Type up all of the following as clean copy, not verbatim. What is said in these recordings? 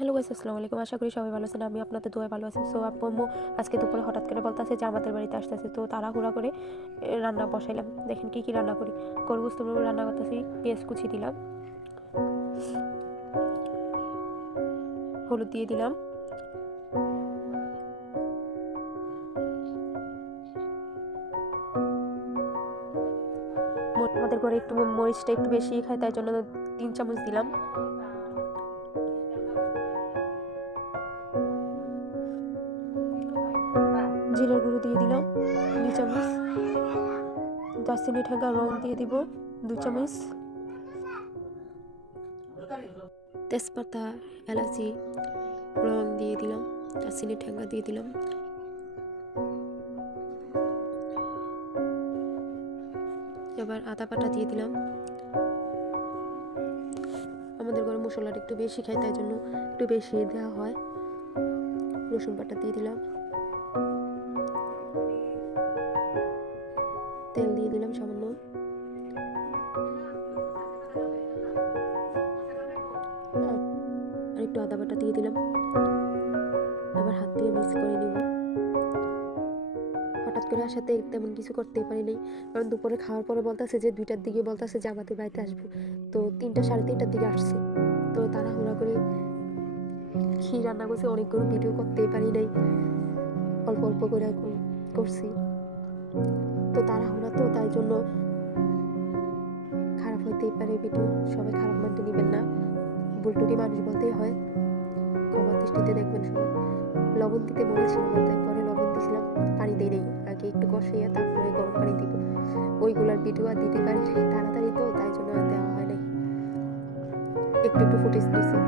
Hello guys, আসসালামু আলাইকুম। আশা করি সবাই ভালো আছেন। আমি আপনাদের দোয়ায় ভালো আছি। সো আব্বু আম্মু আজকে দুপুরে হঠাৎ করে বলতেছে যে আমাদের বাড়িতে আসতেছে। তো তাড়াহুড়া করে রান্না বসাইলাম। দেখেন কি কি রান্না করি। গরু গোশত রান্না করতেছি, পেঁয়াজ কুচি দিলাম, হলুদ দিয়ে দিলাম, আমাদের ঘরে একটু মরিচটা একটু বেশি খায়, তাই জন্য 3 চামচ দিলাম। জিরার গুঁড়ো দিয়ে দিলাম 2 চামচ। দারচিনি ঠেঙ্গা রং দিয়ে দিব 2 চামচ। তেজপাতা, এলাচি রং দিয়ে দিলাম, দারচিনি ঠেঙ্গা দিয়ে দিলাম। এবার আদা বাটা দিয়ে দিলাম। আমাদের ঘরে মশলাটা একটু বেশি খায়, তাই জন্য একটু বেশি দেওয়া হয়। রসুন বাটা দিয়ে দিলাম, তেল দিয়ে দিলাম সামান্য, আর একটু আদা বাটা দিয়ে দিলাম। এবার হাত দিয়ে মিক্স করে নিব। হঠাৎ করে আসাতে তেমন কিছু করতেই পারি নাই, কারণ দুপুরে খাওয়ার পরে বলতেছে যে 2টার দিকে বলতেছে যে আমাদের বাড়িতে আসবো। তো 3টা সাড়ে 3টার দিকে আসছে। তো তাড়াহুড়া করে কি রান্না করছে অনেকগুলো ভিডিও করতেই পারি নাই, অল্প অল্প করে করছি। তো তাড়াহুড়া, তো তাই জন্য খারাপ হইতেই পারে ভিডিও, সবাই খারাপ মানতে নেবেন না। ভুলটুটি মানুষ বলতেই হয়, ক্ষমা দৃষ্টিতে দেখবেন সবাই। লবণ দিতে মনে ছিল না, তাই পরে লবণ দিয়েছিলাম। পানি দিই নেই, আগে একটু কষাইয়া তারপরে গরম পানি দিব। ওইগুলার ভিডিও আর দিতে পারি তাড়াতাড়ি, তো তাই জন্য আর দেওয়া হয় নাই। একটু একটু ফুটেজ দিয়েছি,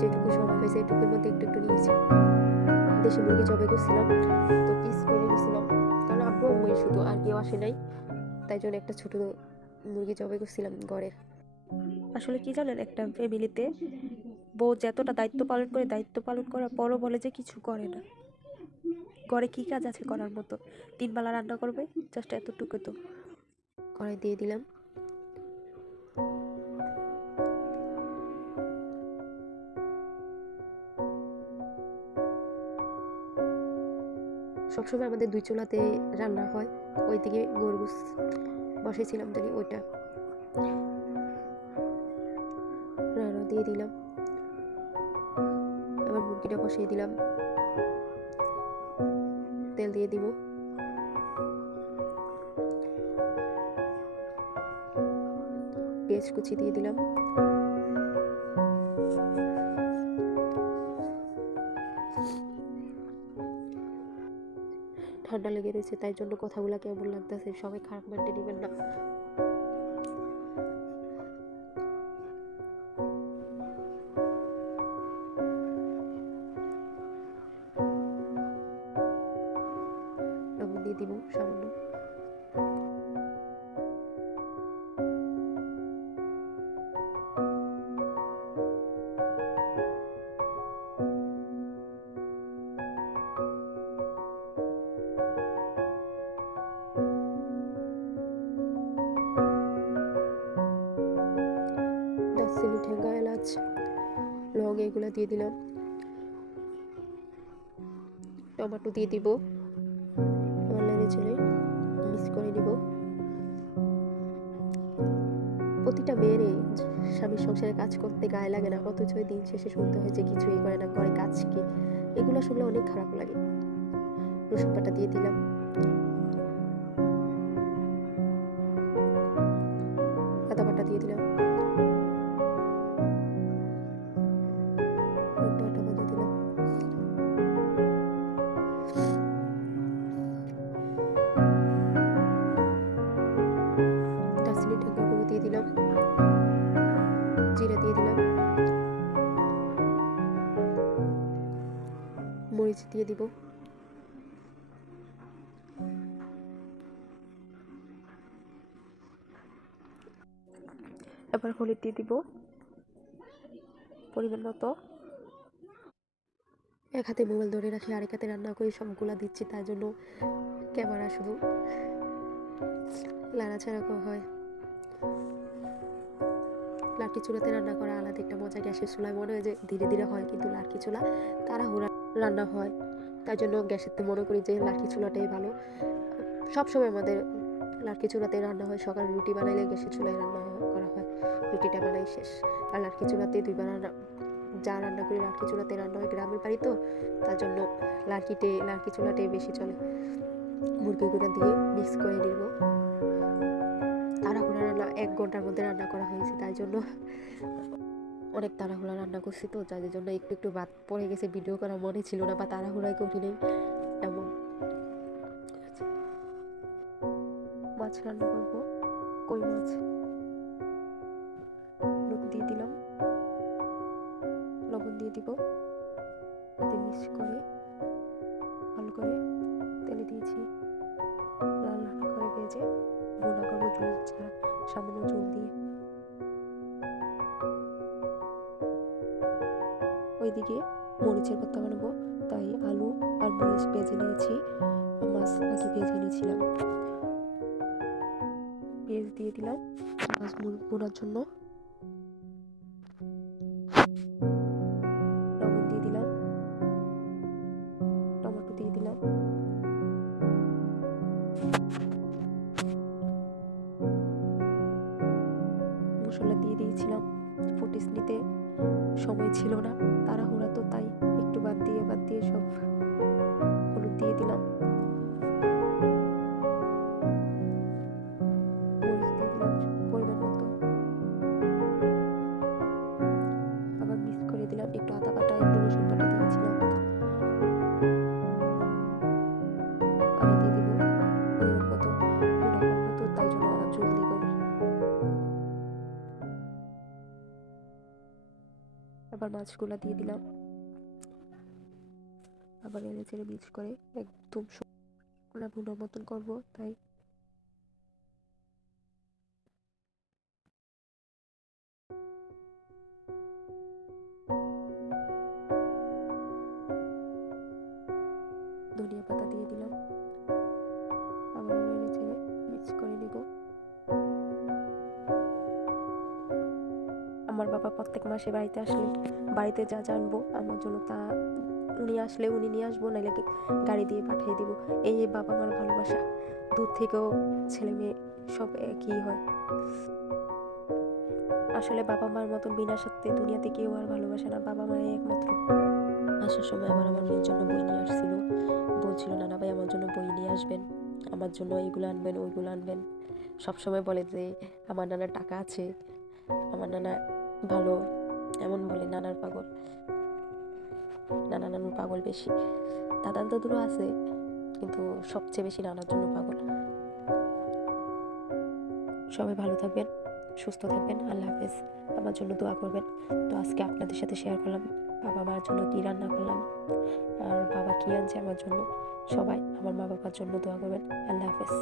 যেটুকু সময় হয়েছে এটুকুর মধ্যে একটু একটু নিয়েছি। দেশি মুরগি জবাই করছিলাম, তো পিস করে নিয়েছিলাম, কারণ আব্বু আম্মুই শুধু, আর কেউ আসে নাই। তাই জন্য একটা ছোট মুরগি জবাই করছিলাম ঘরের। আসলে কি জানেন, একটা ফ্যামিলিতে বউ যতটা দায়িত্ব পালন করে, দায়িত্ব পালন করার পরও বলে যে কিছু করে না। ঘরে কি কাজ আছে করার মতো? 3 বেলা রান্না করবে, জাস্ট এতটুকু। তো কড়াই দিয়ে দিলাম, সবসময় আমাদের 2 চুলাতে রান্না হয়। ওইদিকে গরুস বসেছিলাম, জানি ওইটা রান্না দিয়ে দিলাম। এবার মুরগিটা বসিয়ে দিলাম, তেল দিয়ে দিব, পেঁয়াজ কুচি দিয়ে দিলাম, ঠান্ডা লেগে রয়েছে তাই জন্য কথাগুলা কেমন লাগতেছে, সবাই খারাপ মানতে নেবেন না। লবণ দিয়ে দিব সামান্য। দারচিনি, ঠেঙ্গা, এলাচ, লং এগুলো দিয়ে দিলাম। টমেটো দিয়ে দিব, এবার নেড়ে চেড়ে মিক্স করে নিব। প্রতিটা মেয়েরই স্বামীর সংসারে কাজ করতে গায়ে লাগে না, অথচ দিন শেষে শুনতে হয় যে কিছুই করে না, করে কাজ কি। এগুলো শুনলে অনেক খারাপ লাগে। রসুন বাটা দিয়ে দিলাম, আদা বাটা দিয়ে দিলাম, একটু আটা বাটা দিলাম, দারচিনি ঠেঙ্গার গুঁড়ো দিয়ে দিলাম, জিরা দিয়ে দিলাম, মরিচ দিয়ে দিব। এবার হলুদ দিয়ে দিব পরিমাণ মতো। এক হাতে মোবাইল ধরে রাখি, আরেক হাতে রান্না করে সবগুলা দিচ্ছি, তাই জন্য ক্যামেরা শুধু লাড়াচাড়া হয়। লাঠি চুলাতে রান্না করা আলাদা একটা মজা। গ্যাসের চুলায় মনে হয় যে ধীরে ধীরে হয়, কিন্তু লাঠি চুলা তাড়াহুড়া রান্না হয়। তাই জন্য গ্যাসের মনে করি যে লাঠি চুলাটাই ভালো। সবসময় আমাদের লাঠি চুলাতে রান্না হয়। সকালে রুটি বানাইলে গ্যাসের চুলায় রান্না করা হয়, রুটিটা বানাই শেষ। আর লাঠি চুলাতে দুইবার যা রান্না করি লাঠি চুলাতে রান্না হয়। গ্রামের বাড়ি তো, তার জন্য লাঠি চুলাটাই বেশি চলে। মুরগিগুলো দিয়ে মিক্স করে নিব। তাড়াহুড়া রান্না 1 ঘন্টার মধ্যে রান্না করা হয়েছে, তাই জন্য অনেক তাড়াহুড়া রান্না করছি তো, যার জন্য একটু একটু বাদ পড়ে গেছে, ভিডিও করা মনে ছিল না বা তাড়াহুড়ায় করি নেই এমন। মাছ রান্না করবো, কই মাছ দিয়ে দিলাম, লবণ দিয়ে দিব, এতে মিক্স করে ভালো করে তেলে দিয়েছি, লাল লাল করে ভেজে ভুনা করবো জল ছাড়া, সামান্য জল দিয়ে। ওইদিকে মরিচের ভর্তা বানাবো, তাই আলু আর মরিচ ভেজে নিয়েছি, মাছ আগে ভেজে নিয়েছিলাম। পেঁয়াজ দিয়ে দিলাম মাছ ভুনার জন্য, লবণ দিয়ে দিলাম, টমেটো দিয়ে দিলাম, মশলা দিয়ে দিয়েছিলাম। ফুটিস নিতে সময় ছিল না, তাড়াহুড়া তো, তাই একটু বাদ দিয়ে সব হলুদ দিয়ে দিলাম, মরিচ দিয়ে দিলাম পরিমাণ মতো, আবার মিক্স করে দিলাম। একটু আদা বাটা, একটু রসুন বাটা দিয়েছিলাম, পানি দিয়ে দিব পরিমাণ মতো, ভুনা করবো তো, তাই জন্য আর জল দিব না। আবার মাছগুলা দিয়ে দিলাম, আবার নেড়ে চেড়ে মিক্স করে একদম ভুনার মতন করবো, তাই ধনিয়া পাতা দিয়ে দিলাম, আবার নেড়ে চেড়ে মিক্স করে নিব। আমার বাবা প্রত্যেক মাসে বাড়িতে আসলে বাড়িতে যা জানবো আমার জন্য, তা উনি আসলে উনি নিয়ে আসবো, নাহলে গাড়ি দিয়ে পাঠিয়ে দিব। এই বাবা মার ভালোবাসা, দূর থেকেও ছেলে মেয়ে সব একই হয়। আসলে বাবা মার মতন বিনা সত্যি দুনিয়াতে কেউ আর ভালোবাসে না, বাবা মাই একমাত্র। আসার সময় আবার আমার মেয়ের জন্য বই নিয়ে আসছিল, বলছিল নানা ভাই আমার জন্য বই নিয়ে আসবেন, আমার জন্য এইগুলো আনবেন ওইগুলো আনবেন। সবসময় বলে যে আমার নানার টাকা আছে, আমার নানা ভালো, এমন বলে। নানার পাগল, নানুর পাগল বেশি। দাদা দাদুরও আছে, কিন্তু সবচেয়ে বেশি নানার জন্য পাগল। সবাই ভালো থাকবেন, সুস্থ থাকবেন, আল্লাহ হাফেজ। আমার জন্য দোয়া করবেন। তো আজকে আপনাদের সাথে শেয়ার করলাম বাবা মার জন্য কি রান্না করলাম আর বাবা কি আনছে আমার জন্য। সবাই আমার মা বাবার জন্য দোয়া করবেন। আল্লাহ হাফেজ।